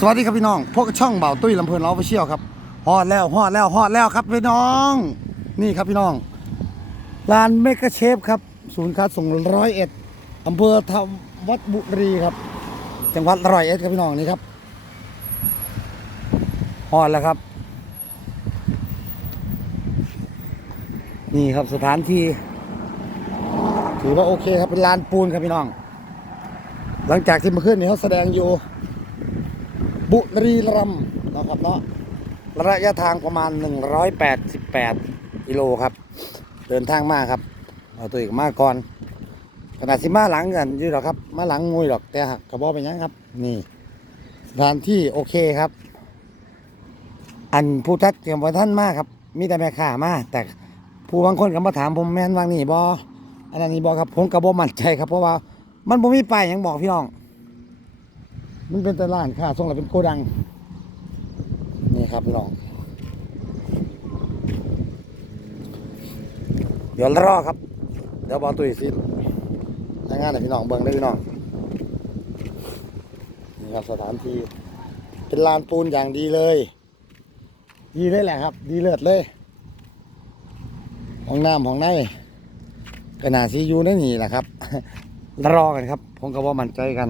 สวัสดีครับพี่น้อง พวกช่องเบาตุ้ยลำเพลินล้อไปเชี่ยวครับฮอดแล้วฮอดแล้วฮอดแล้วครับพี่น้อง นี่ครับพี่น้องร้านเมกะเชฟครับ ศูนย์ค้าส่งร้อยเอ็ดอำเภอทวัดบุรีครับ จังหวัดร้อยเอ็ดครับพี่น้องนี่ครับฮอดแล้วครับ นี่ครับสถานที่ถือว่าโอเคครับเป็นลานปูนครับพี่น้อง หลังจากที่มื่อคืนนี้เขาแสดงอยู่ บุรีรัมย์นะครับเนาะระยะทางประมาณ 188กิโลครับ เดินทางมาครับ เอาตัวอีกมาก่อน ขนาดสิมาหลังกันอยู่หรอกครับ มาหลังงุยหรอกแต่กระบอกเป็นหยังครับ นี่สถานที่โอเคครับ อันผู้ทักเตรียมไว้ท่านมากครับ มีแต่แม่ค้ามาแต่ผู้บางคนก็มาถามผมแม่นว่างนี่บออันนั้นนี่บอครับผมกระบอกมั่นใจครับเพราะว่ามันบ่มีป้ายหยังบอกพี่น้อง มันเป็นตลาดค่ะส่งแล้วเป็นโกดัง นี่ครับพี่น้อง เดี๋ยวรอครับ เดี๋ยวบอลตุยสิทางงานให้พี่น้องเบิ่งได้พี่น้อง นี่ครับสถานที่ เป็นลานปูนอย่างดีเลย ดีเลยแหละครับ ดีเลิศเลย ห้องน้ำห้องในก็น่าซียู่ในนี่แหละครับ รอกันครับ ผมก็ว่ามั่นใจกัน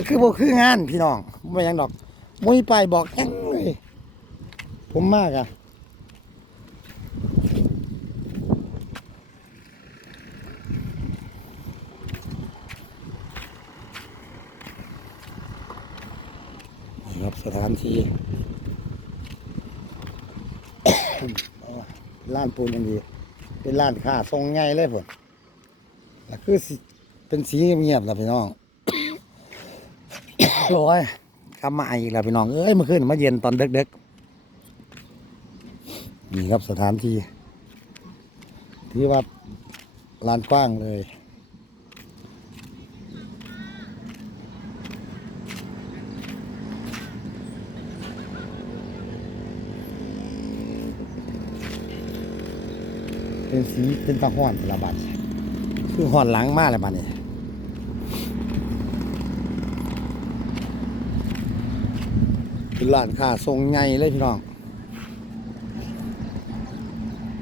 มันคือบ่คืองานพี่น้องไม่ยังดอกมุ้ยไปบอกยังเลยผมมากอะนะครับสถานที่ร้านปูนยังดี เป็นร้านค้าทรงง่ายเลยผมแล้วคือเป็นสีเงียบๆแล้วพี่น้อง โอ้ยกลับมาอีกแล้วพี่น้อง เอ้ยเมื่อคืนมาเย็นตอนเดึกๆนี่ครับสถานที่ที่ว่าลานกว้างเลยเป็นสีเป็นตะหอนละบัดคือห่อนหลังมากเลยบัดนี้ เป็นร้านค้าทรงไงเลยพี่น้อง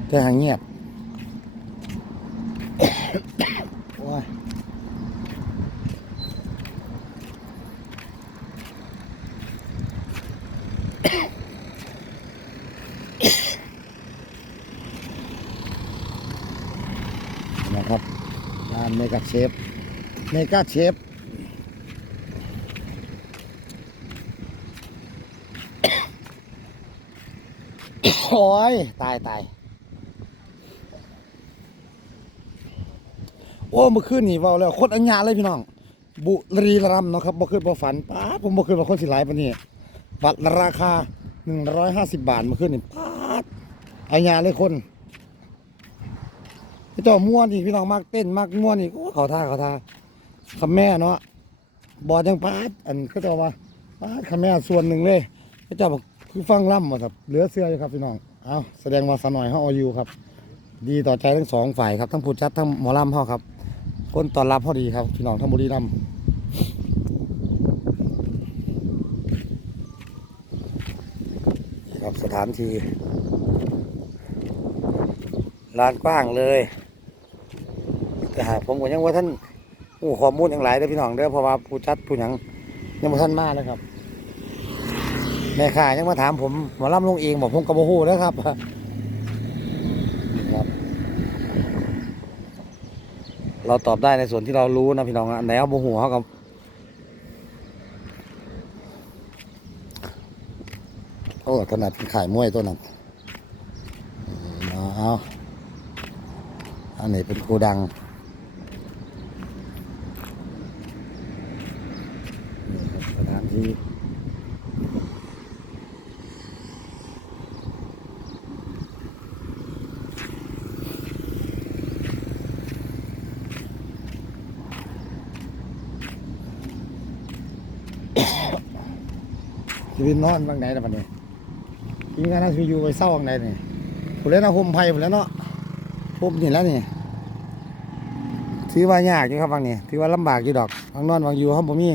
แต่หางเงียบโอ้ยนะครับร้านเมกาเชฟเมกาเชฟ ยตายตายโอ้เมื่อคืนนี่เว่าแล้วโคตรอัญญาเลยพี่น้อง บุรีรัมย์เนาะครับบ่คืนบ่ฝันป้าดผมบ่คืนว่าคนสิหลายปานนี้บัตรราคา 150 บาทเมื่อคืนนี่ป้าดอัญญาเลยคนพี่ต่อม่วนอีกพี่น้องมากเต้นมากม่วนอีกโอ้เขาท่าเขาท่าคำแม่เนาะบอดยังป้าดอันก็จะว่าป้าดคำแม่ส่วนหนึ่งเลยพระเจ้าบอก คือฟังล่ำว่ะครับเหลือเสื้ออยู่ครับพี่น้องเอาแสดงว่าสนอยเขาเอาอยู่ครับ ดีต่อใจทั้งสองฝ่ายครับทั้งผู้จัดทั้งหมอลำเขาครับ คนตอนรับเขาดีครับพี่น้องทั้งบุรีรัมย์ครับสถานที่ลานกว้างเลยแต่หากผมก็ยังว่าท่านโอ้ข้อมูลอย่างหลายเด้อพี่น้องเด้อเพราะว่าผู้จัดผู้หยังยังบ่ท่านมาเลยครับ แม่ค้ายังมาถามผมหมอลำลงเองบอกผมกับโมโหนะครับครับ เราตอบได้ในส่วนที่เรารู้นะพี่น้องอันไหนเอาโมหเขากับโอ้ถนัดขายมวยตัวนั้นเอาเอาอันนี้เป็นครูดังนี่ครับสถานที่ ชีวิตนอนบางไหนล่ะบัดนี้กินกันนะชีวิตอยู่ไปเศร้าบางไหนนี่ผมเล่นเอาห่มไผ่ผมแล้วเนาะห่มนี่แล้วนี่ถือว่ายากอยู่ครับบางนี่ถือว่าลำบากอยู่ดอกบางนอนบางอยู่เขาบ่มี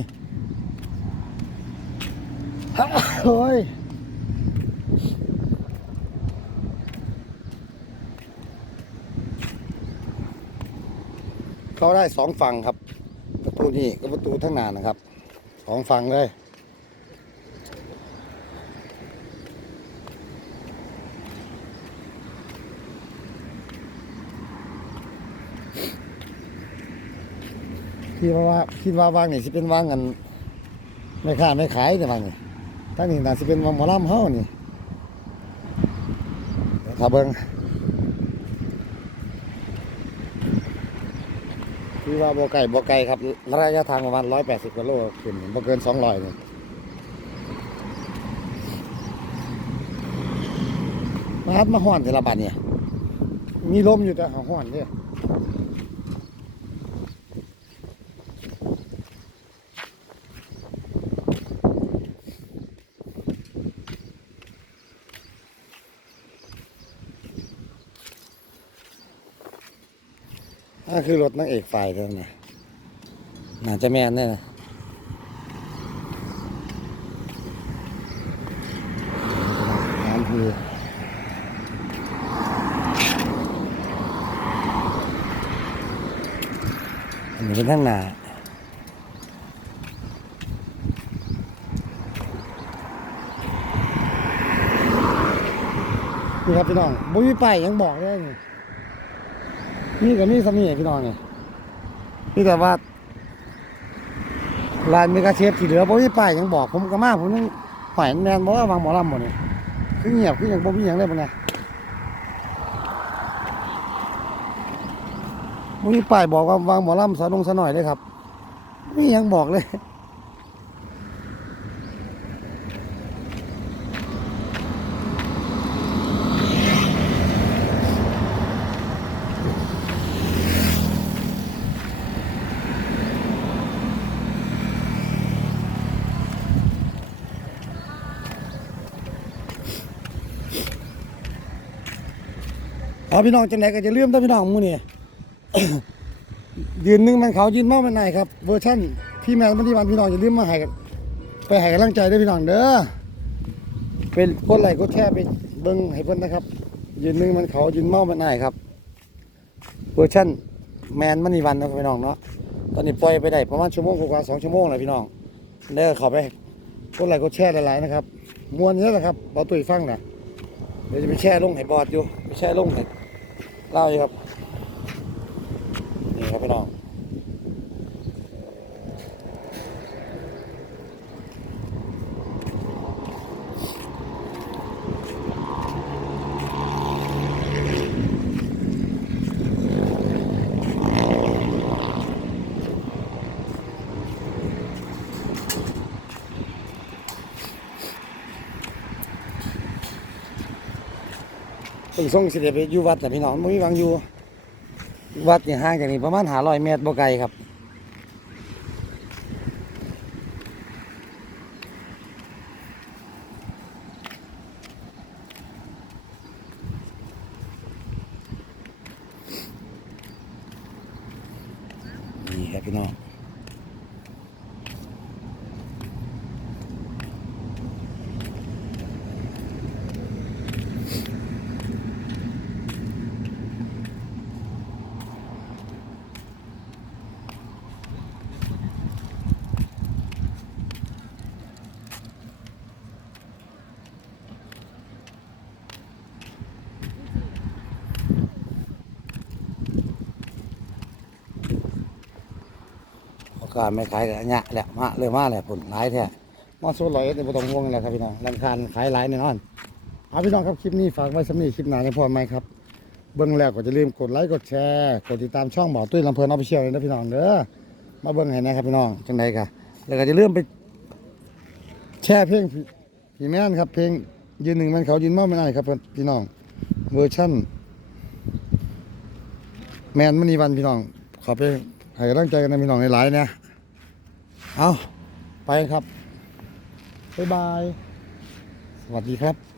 โอ้ยเขาได้สองฝั่งครับ ประตูนี้กับประตูทั้งหน้านะครับสองฝั่งเลย คิดว่าคิดว่าว่างนี่สิเป็นว่างกันไม่ค้าไม่ขายแต่ว่างนี่ทั้งนี้น่าสิเป็นวางหมอลำเฮานี่เดี๋ยวถ้าเบิ่งคือว่าบ่ไก่บ่ไก่ครับ ระยะทางประมาณ180กิโลขึ้นบ่เกิน200นี่มาฮัดมาฮ้อนแต่ละบัดเนี่ย มีลมอยู่แต่หาฮ้อนเด้นั่ นคือรถนางเอกฝ่ายเท่านั้นนะน่าจะแมนแน่นะน้ำคืออันนี้เป็นข้งหนานี่ครับพี่น้องบุ้ยไปยังบอกได้นี่ นี่กับนี่สมีพี่น้องนี่นี่แต่ว่าร้านเมกาเชฟที่เหลือบ่มีป้ายยังบอกผมก็มาผมยังฝ่ายแมนบอกว่าวางหมอลำหมดนี่คือเงียบคือยังบ่มีอยังเลยบ่ไงบ่มีป้ายบอกว่าวางหมอลำสอนลงสะหน่อยเลยครับไมมีหยังบอกเลย เอาพี่น้องจังไหนก็จะเลื่อมถ้าพี่น้องมูนี่ยืนหนึ่งมันเขายืนเมามันไหนครับเวอร์ชั่นพี่แมนมันที่วันพี่น้องจะลืมมาให้กันไปให้กำลังใจด้วยพี่น้องเด้อเป็นกดไลค์กดแชร์ไปเบิ้งให้เพิ่นนะครับ ยืนหนึ่งมันเขายืนเมามันไหนครับเวอร์ชั่นแมนมันนี่วันนะพี่น้องเนาะตอนนี้ปล่อยไปได้ประมาณชั่วโมงกว่าสองชั่วโมงเลยพี่น้องเด้อเขาไปกดไลค์กดแชร์หลายๆนะครับมวนเยอะนะครับเบาตุ้ยฟังนะเดี๋ยวจะไปแช่ลงให้บอดอยู่ไปแช่ลงให้ เล่าอยู่ครับ นี่ครับพี่น้อง ตึงส่งสิเดไปอยู่วัดแต่พี่น้องไม่มีวังอยู่ วัดเนี่ยห่างจากนี้ประมาณหาร้อยเมตรบ่ไกลครับ กาสไม่ขายกันเนี่ยแหละมาเลยมาแหละผลหลายแท้มาโซนลอยแต่บ่ต้องห่วงเลยครับพี่น้องรันคาขายหลายแน่นอนเอาพี่น้องครับคลิปนี้ฝากไว้สำนีคลิปหน้าในพอไหมครับเบิ่งแล้วก็จะลืมกดไลค์กดแชร์กดติดตามช่องหมอตุ้ยลำเพลินออฟฟิเชียลเลยนะพี่น้องเด้อมาเบิ่งให้นะครับพี่น้องจังใดกะแล้วก็จะลืมไปแชร์เพลงพี่แม่นครับเพลงยืนหนึ่งมันเขายืนมากไม่ได้ครับพี่น้องเวอร์ชั่นแมนมณีวันพี่น้องขอไปให้กำลังใจกันนะพี่น้องในหลายๆนะ เอาไปครับ บ๊ายบาย สวัสดีครับ